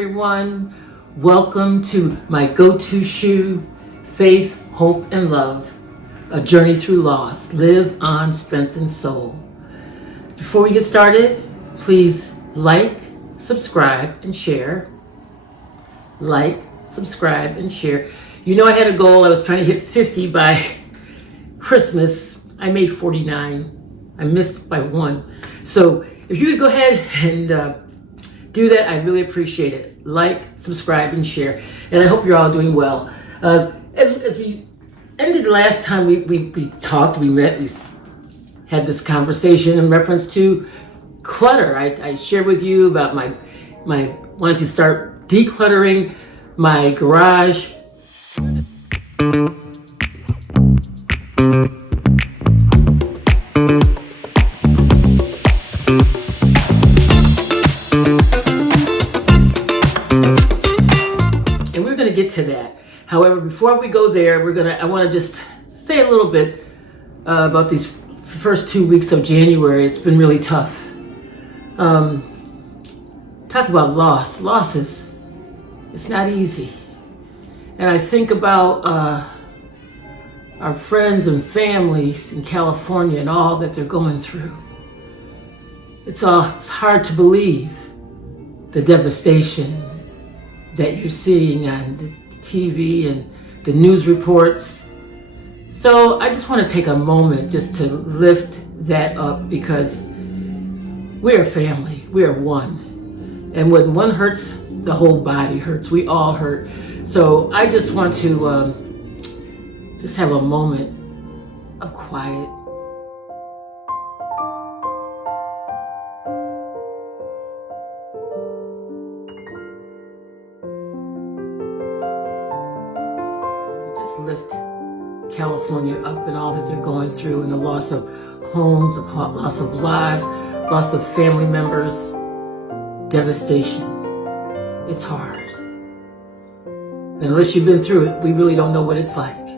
everyone. Welcome to my go-to shoe, Faith, Hope, and Love, a journey through loss. Live on, strengthen soul. Before we get started, please like, subscribe, and share. Like, subscribe, and share. You know I had a goal. I was trying to hit 50 by Christmas. I made 49. I missed by one. So if you could go ahead and do that, I really appreciate it. Like, subscribe, and share. And I hope you're all doing well. As we ended last time we talked, we met, we had this conversation in reference to clutter. I shared with you about my wanting to start decluttering my garage. Get to that. However, before we go there, I want to just say a little bit about these first 2 weeks of January. It's been really tough. Talk about loss. It's not easy. And I think about our friends and families in California and all that they're going through. It's hard to believe the devastation that you're seeing on the TV and the news reports. So I just want to take a moment just to lift that up, because we're a family, we are one. And when one hurts, the whole body hurts, we all hurt. So I just want to just have a moment of quiet. Lift California up and all that they're going through, and the loss of homes, the loss of lives, loss of family members, devastation. It's hard. And unless you've been through it, we really don't know what it's like.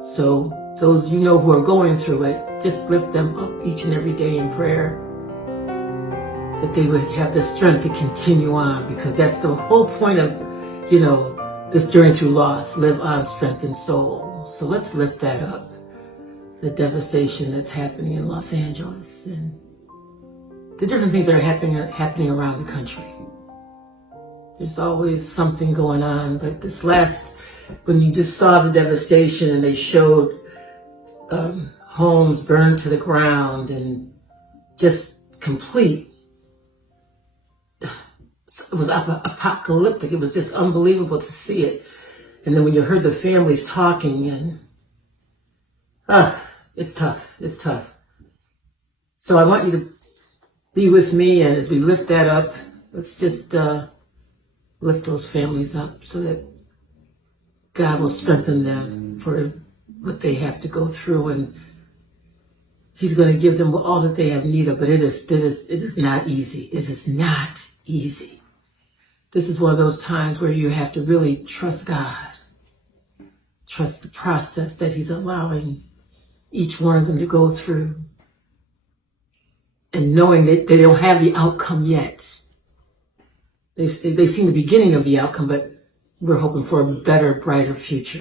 So those who are going through it, just lift them up each and every day in prayer, that they would have the strength to continue on, because that's the whole point of, this journey through loss. Live on, strengthen soul. So let's lift that up. The devastation that's happening in Los Angeles and the different things that are happening around the country. There's always something going on. But this when you just saw the devastation and they showed homes burned to the ground and just complete. It was apocalyptic. It was just unbelievable to see it. And then when you heard the families talking, and it's tough. So I want you to be with me, and as we lift that up, let's just lift those families up so that God will strengthen them for what they have to go through, and He's going to give them all that they have need of. But it is not easy. It is not easy. This is one of those times where you have to really trust God, trust the process that He's allowing each one of them to go through, and knowing that they don't have the outcome yet. They've seen the beginning of the outcome, but we're hoping for a better, brighter future.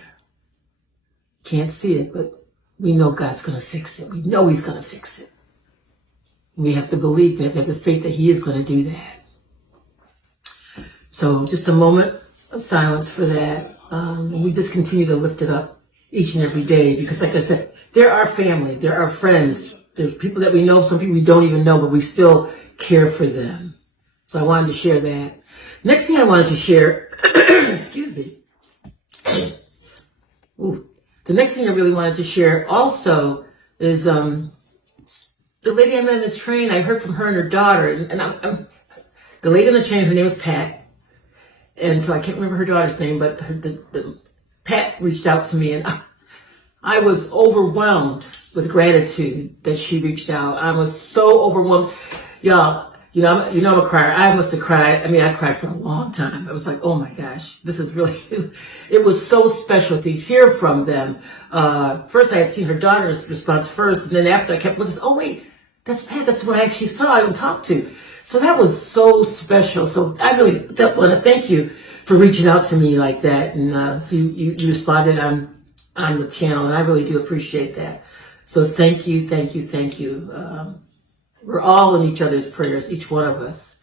Can't see it, but we know God's going to fix it. We know He's going to fix it. We have to believe, we have to have the faith that He is going to do that. So just a moment of silence for that. And we just continue to lift it up each and every day, because like I said, there are family, there are friends, there's people that we know, some people we don't even know, but we still care for them. So I wanted to share that. Next thing I wanted to share, excuse me. The next thing I really wanted to share also is the lady I met on the train. I heard from her and her daughter, and the lady on the train, her name was Pat. And so I can't remember her daughter's name, but Pat reached out to me, and I was overwhelmed with gratitude that she reached out. I was so overwhelmed. Y'all, I'm a crier. I must have cried. I cried for a long time. I was like, oh my gosh, this is really, it was so special to hear from them. First I had seen her daughter's response first, and then after I kept looking, oh wait, That's Pat. That's what I actually saw and talked to. So that was so special. So I really want to thank you for reaching out to me like that. And so you responded on the channel, and I really do appreciate that. So thank you, thank you, thank you. We're all in each other's prayers, each one of us.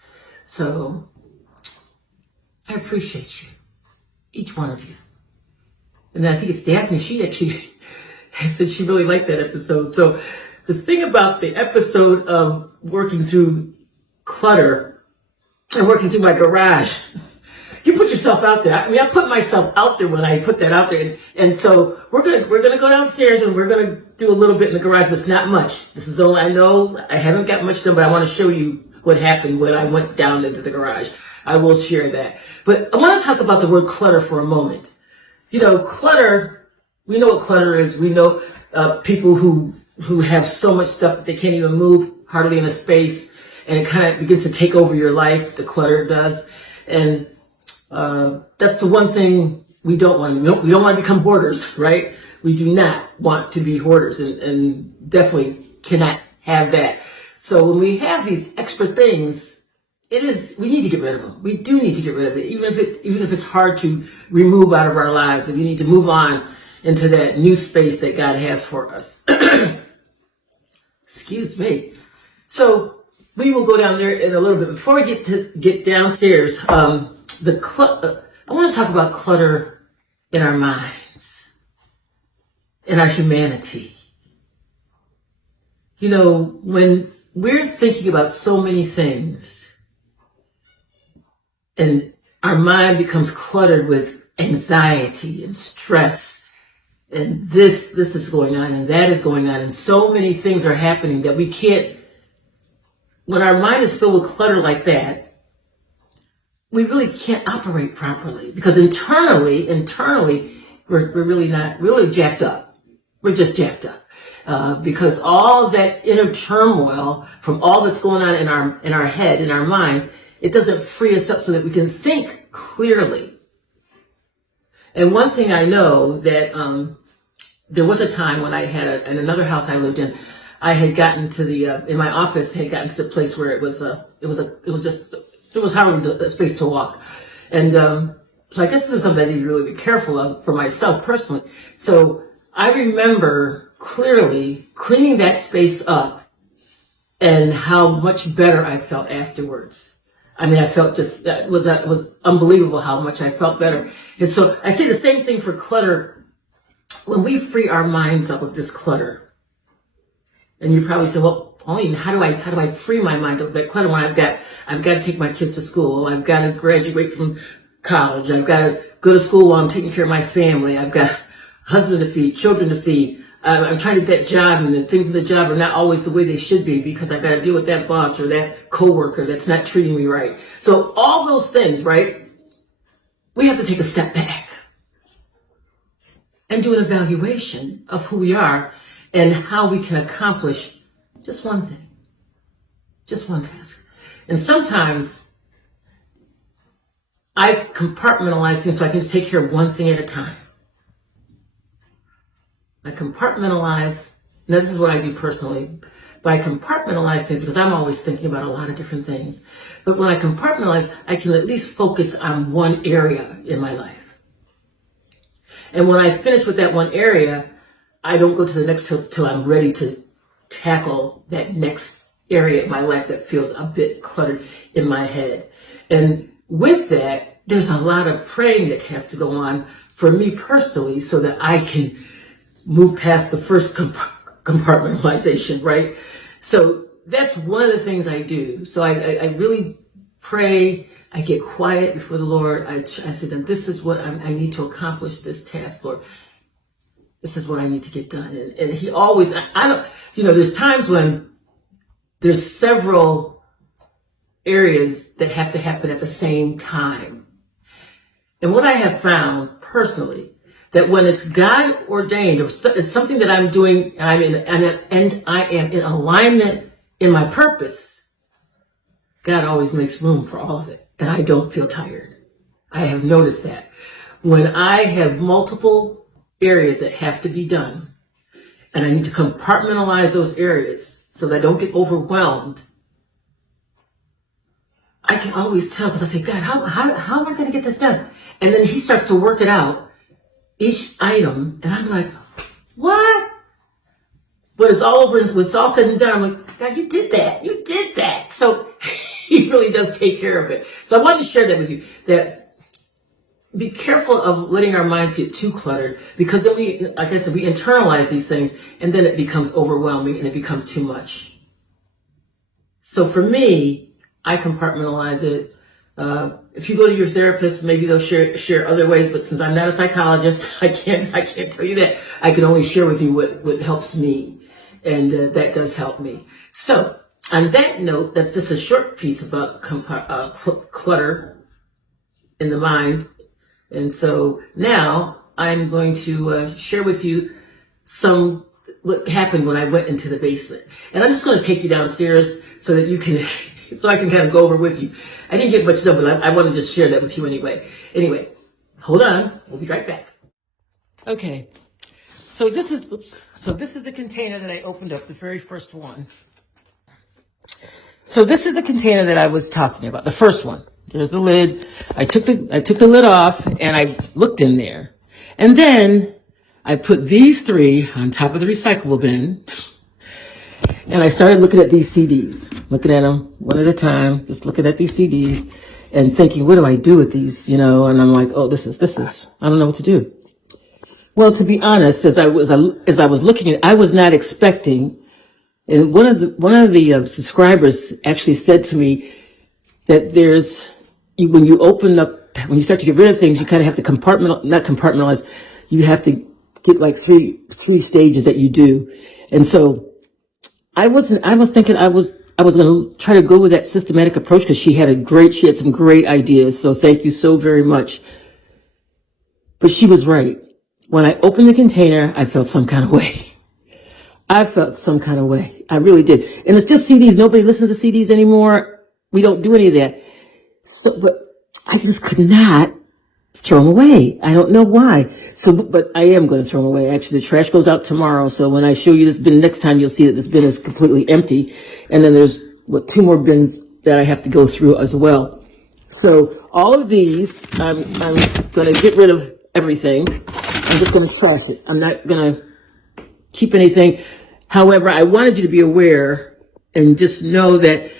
So I appreciate you, each one of you. And I think it's Daphne. She actually said she really liked that episode. So the thing about the episode of working through clutter and working through my garage, you put yourself out there. I mean, I put myself out there when I put that out there. And so we're gonna go downstairs and we're gonna do a little bit in the garage, but it's not much. This is all I know. I haven't got much done, but I want to show you what happened when I went down into the garage. I will share that. But I want to talk about the word clutter for a moment. You know, clutter, we know what clutter is. We know people who have so much stuff that they can't even move hardly in a space, and it kind of begins to take over your life. The clutter does. And that's the one thing we don't want. We don't want to become hoarders, right? We do not want to be hoarders, and definitely cannot have that. So when we have these extra things, we need to get rid of them. We do need to get rid of it, even if it's hard to remove out of our lives. If you need to move on into that new space that God has for us. Excuse me. So we will go down there in a little bit. Before we get downstairs, I want to talk about clutter in our minds, in our humanity. You know, when we're thinking about so many things, and our mind becomes cluttered with anxiety and stress, and this is going on and that is going on, and so many things are happening that we can't. When our mind is filled with clutter like that, we really can't operate properly, because internally, we're really jacked up. We're just jacked up because all of that inner turmoil from all that's going on in our head, in our mind, it doesn't free us up so that we can think clearly. And one thing I know that there was a time when I had in another house I lived in, I had gotten to in my office, had gotten to the place where it was hardly a space to walk. And so I guess this is something I need to really be careful of for myself personally. So I remember clearly cleaning that space up and how much better I felt afterwards. I mean, I felt it was unbelievable how much I felt better. And so I say the same thing for clutter. When we free our minds up of this clutter, and you probably say, well, Pauline, how do I free my mind of that clutter when I've got to take my kids to school, I've got to graduate from college, I've got to go to school while I'm taking care of my family, I've got a husband to feed, children to feed, I'm trying to get that job, and the things in the job are not always the way they should be because I've got to deal with that boss or that coworker that's not treating me right. So all those things, right? We have to take a step back and do an evaluation of who we are and how we can accomplish just one thing, just one task. And sometimes I compartmentalize things so I can just take care of one thing at a time. I compartmentalize, and this is what I do personally, but I compartmentalize things because I'm always thinking about a lot of different things. But when I compartmentalize, I can at least focus on one area in my life. And when I finish with that one area, I don't go to the next till I'm ready to tackle that next area in my life that feels a bit cluttered in my head. And with that, there's a lot of praying that has to go on for me personally so that I can move past the first compartmentalization, right? So that's one of the things I do. So I really pray. I get quiet before the Lord. I say that this is what I need to accomplish this task, Lord. This is what I need to get done. And he always, there's times when there's several areas that have to happen at the same time. And what I have found personally, that when it's God ordained, or it's something that I'm doing, and I am in alignment in my purpose, God always makes room for all of it, and I don't feel tired. I have noticed that. When I have multiple areas that have to be done, and I need to compartmentalize those areas, so that I don't get overwhelmed, I can always tell, because I say, God, how am I going to get this done? And then he starts to work it out, each item, and I'm like, what? When it's all over, when it's all said and done, I'm like, God, you did that. You did that. So he really does take care of it. So I wanted to share that with you, that be careful of letting our minds get too cluttered, because then we, like I said, we internalize these things, and then it becomes overwhelming and it becomes too much. So for me, I compartmentalize it. If you go to your therapist, maybe they'll share other ways, but since I'm not a psychologist, I can't tell you that. I can only share with you what helps me, and that does help me. So on that note, that's just a short piece about clutter in the mind. And so now I'm going to share with you what happened when I went into the basement. And I'm just going to take you downstairs so that you can, so I can kind of go over with you. I didn't get much done, but I want to just share that with you anyway. Anyway, hold on. We'll be right back. Okay. So this is the container that I opened up, the very first one. So this is the container that I was talking about, the first one. There's the lid. I took the lid off and I looked in there. And then I put these three on top of the recyclable bin. And I started looking at these CDs, looking at them one at a time, just looking at these CDs and thinking, what do I do with these? And I'm like, oh, this is, I don't know what to do. Well, to be honest, as I was looking at it, I was not expecting, and one of the subscribers actually said to me that when you start to get rid of things, you kind of have to not compartmentalize, you have to get like three stages that you do. And so I was thinking I was going to try to go with that systematic approach, because she had some great ideas. So thank you so very much. But she was right. When I opened the container, I felt some kind of way. I felt some kind of way. I really did. And it's just CDs. Nobody listens to CDs anymore. We don't do any of that. So, but I just could not throw them away. I don't know why. But I am going to throw them away. Actually, the trash goes out tomorrow. So when I show you this bin next time, you'll see that this bin is completely empty. And then there's 2 more bins that I have to go through as well. So all of these, I'm going to get rid of everything. I'm just going to trash it. I'm not going to keep anything. However, I wanted you to be aware and just know that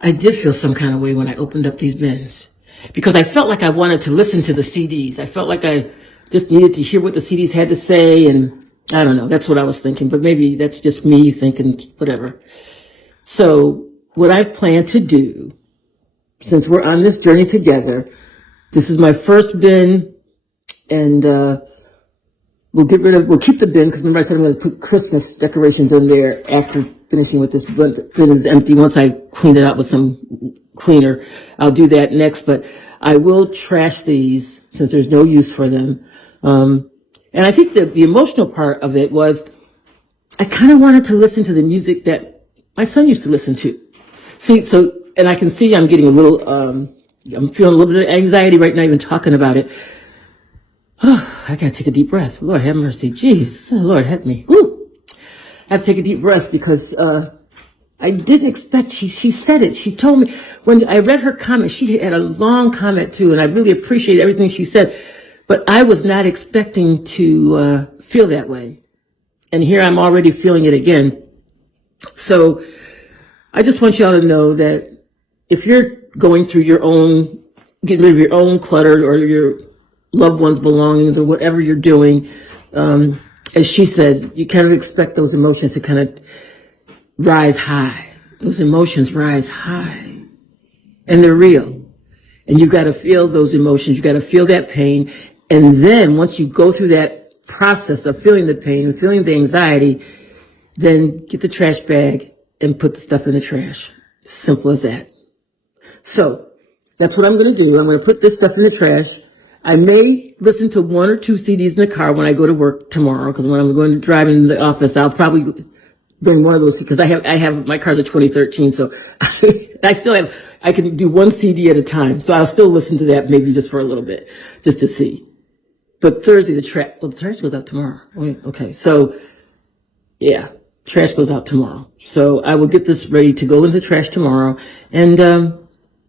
I did feel some kind of way when I opened up these bins, because I felt like I wanted to listen to the CDs. I felt like I just needed to hear what the CDs had to say, and I don't know, that's what I was thinking, but maybe that's just me thinking whatever. So what I plan to do, since we're on this journey together, this is my first bin, and we'll keep the bin, because remember I said I'm going to put Christmas decorations in there after finishing with this bin is empty. Once I clean it out with some cleaner, I'll do that next, but I will trash these since there's no use for them. And I think the emotional part of it was I kind of wanted to listen to the music that my son used to listen to. And I can see I'm getting I'm feeling a little bit of anxiety right now even talking about it. Oh, I gotta take a deep breath. Lord have mercy. Jeez, Lord help me. Woo! I have to take a deep breath, because I didn't expect, she said it. She told me, when I read her comment, she had a long comment too, and I really appreciate everything she said, but I was not expecting to feel that way. And here I'm already feeling it again. So I just want y'all to know that if you're going through getting rid of your own clutter or your loved one's belongings or whatever you're doing, as she said, you kind of expect those emotions to kind of rise high. Those emotions rise high, and they're real. And you've got to feel those emotions. You've got to feel that pain. And then once you go through that process of feeling the pain and feeling the anxiety, then get the trash bag and put the stuff in the trash. Simple as that. So that's what I'm going to do. I'm going to put this stuff in the trash. I may listen to 1 or 2 CDs in the car when I go to work tomorrow, because when I'm going to drive into the office, I'll probably bring one of those, because I have my car's a 2013, so I can do 1 CD at a time. So I'll still listen to that maybe just for a little bit, just to see. But Thursday, the trash goes out tomorrow. Okay, so yeah. Trash goes out tomorrow. So I will get this ready to go into the trash tomorrow. And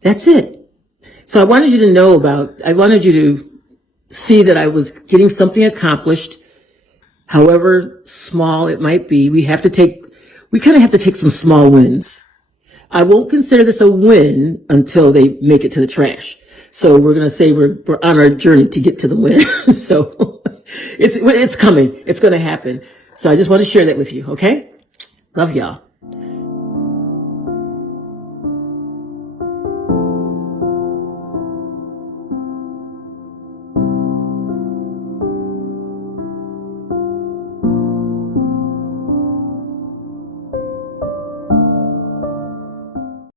that's it. So I wanted you to know I wanted you to see that I was getting something accomplished, however small it might be. We kind of have to take some small wins. I won't consider this a win until they make it to the trash. So we're going to say we're on our journey to get to the win. So it's coming. It's going to happen. So I just want to share that with you. Okay. Love y'all.